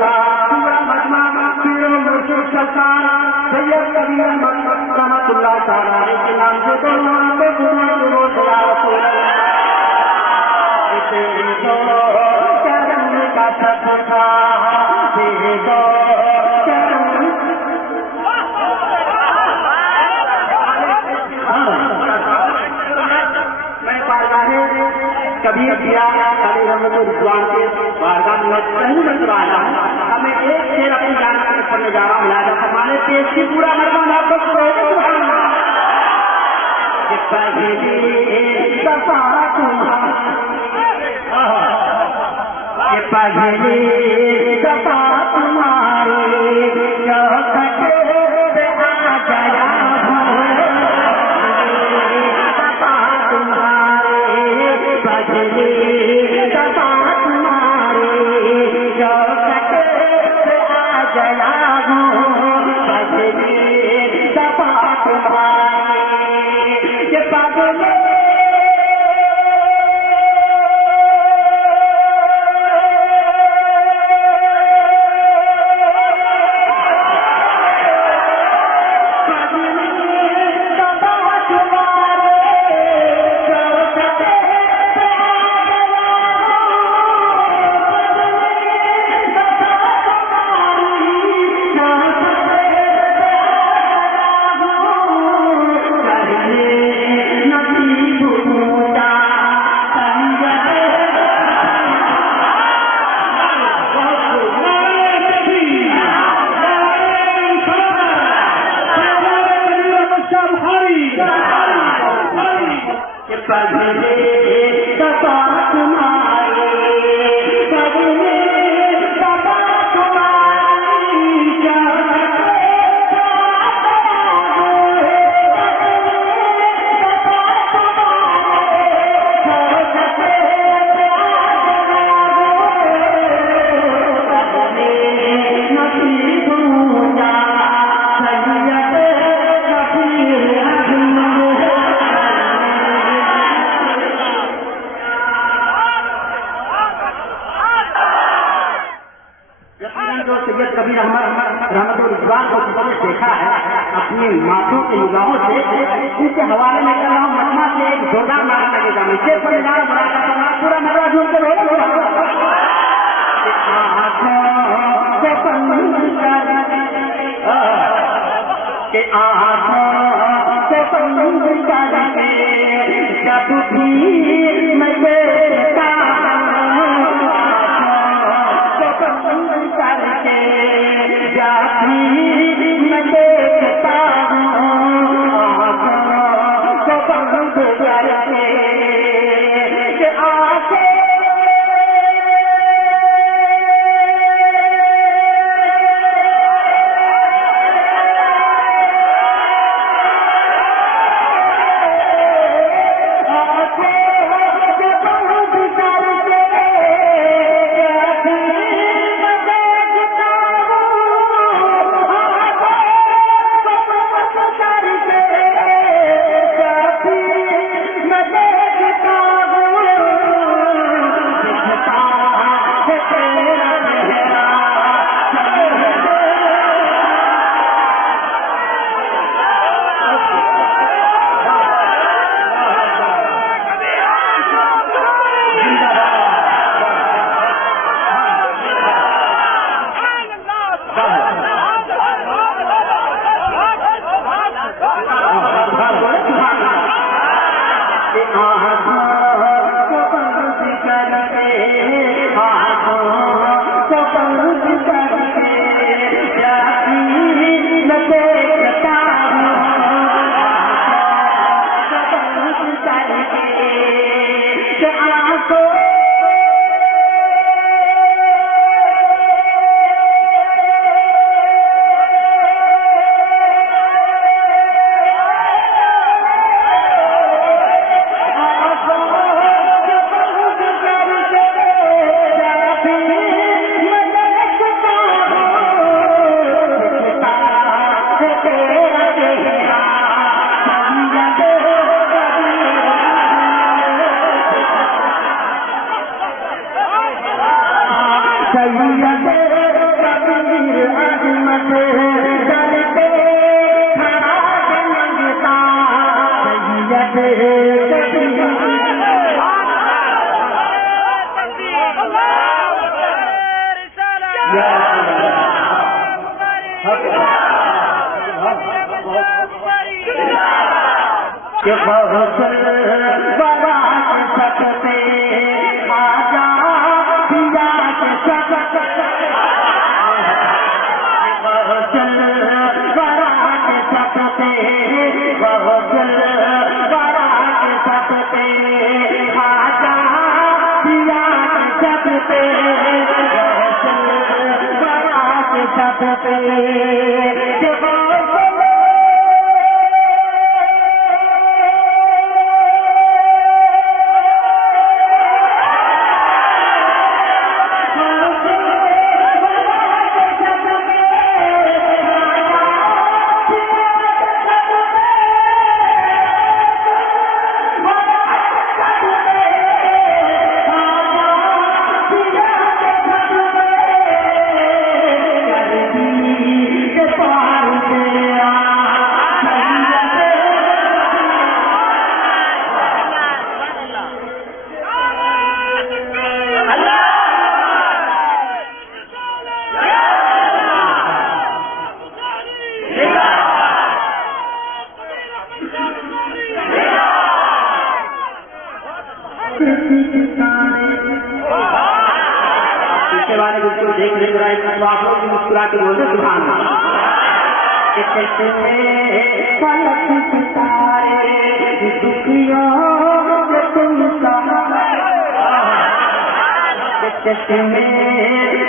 का पूरा मजमा पीरों मुर्शिद सरकार सैयद कबीर अहमद रहमतुल्लाह ताला के नाम से दोनों पे गुरु या रसूल तेरे दो चरण का सदका तेरे दो कबीर किया सारे रहमतुल रिजवान के बारगाह में पहली मंत्र आया हमें एक शेर अपनी जान के पढ़ने जा रहा हूं मुलाजा फरमाने पेश की पूरा मरमान आपको सुभान अल्लाह कि पहली दफा तुम्हारे चौखट पे आ गया इसके हवाले में कर रहा हूँ मजमा से एक जोरदार नारा लगेगा मैं शेर पर निगाह बड़ा पूरा नजरा झूम के बोलो के आँखों से पसंद करके जब भी मैं देखता आँखों से पसंद करके जब भी मैं देखता कि बहुत बड़ा सकते आजा पिया के सकते बहुत बड़ा सकते बहुत बड़ा सकते आजा पिया के सकते बहुत बड़ा सकते इसके बारे में बिल्कुल देख रहे हैं तो आप लोग मुस्कुरा के बोलते सुभान पलक सितारे दुखियों के तुम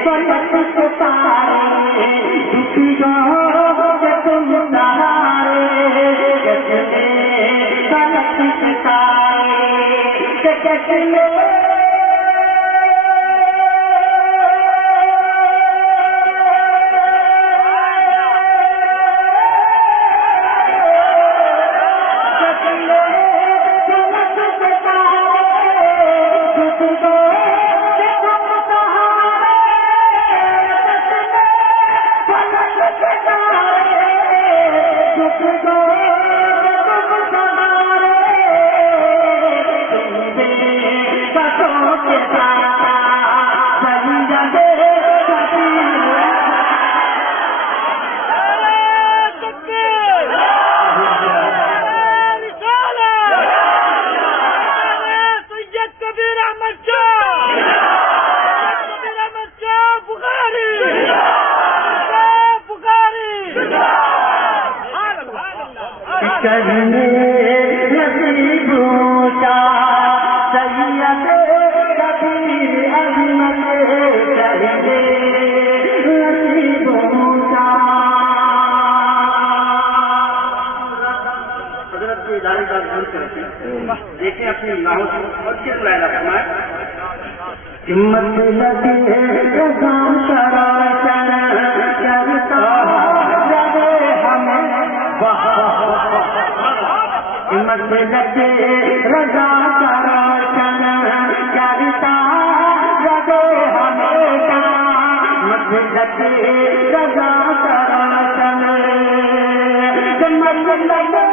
पलक सितारे दुखियों के तुम सहारे पलक सितारे करने नसीबूता सैयद कबीर अहमद करने नसीबूता। हजरत के इदारे का ध्यान करते देखें अपनी निगाहों से और किस लायला फरमाए हिम्मत लगे काम करा हिम्मत लगे रजा कराचन करता लगे हमेशा हिम्मत लगे रजा कराचन हिम्मत लगे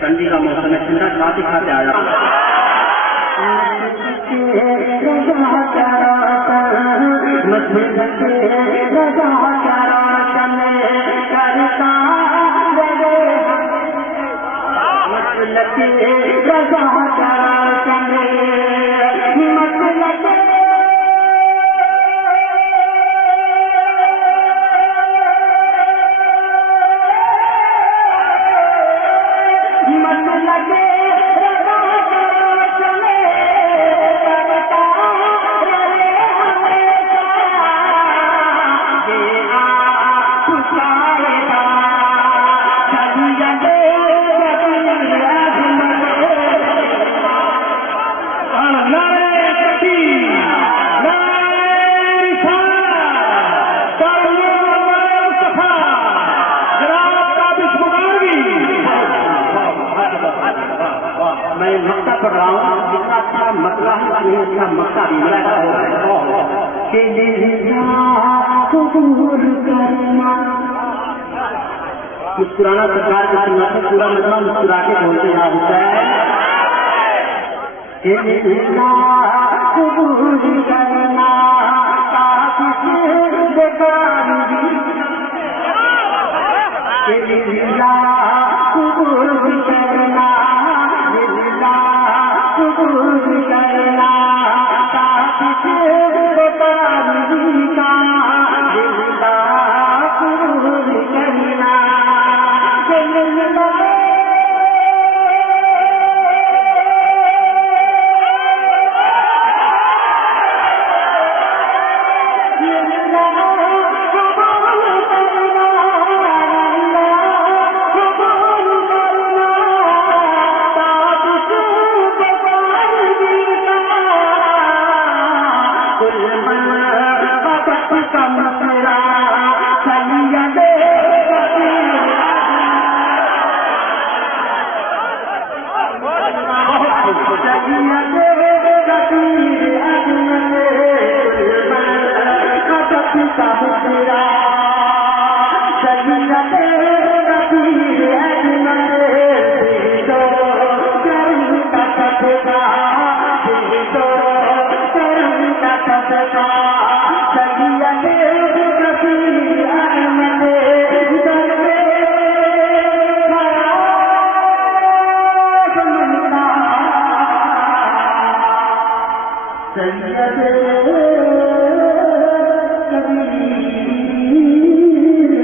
ठंडी का मौसम है ठंडा खाते खाते आया मत पढ़ रहा हूँ, जितना अच्छा मतला है उतनी अच्छा मक्का भी मिला कि मुस्कुराना सरकार की सुन्नत है, पूरा मजमा मुस्कुरा के बोलते जा होता है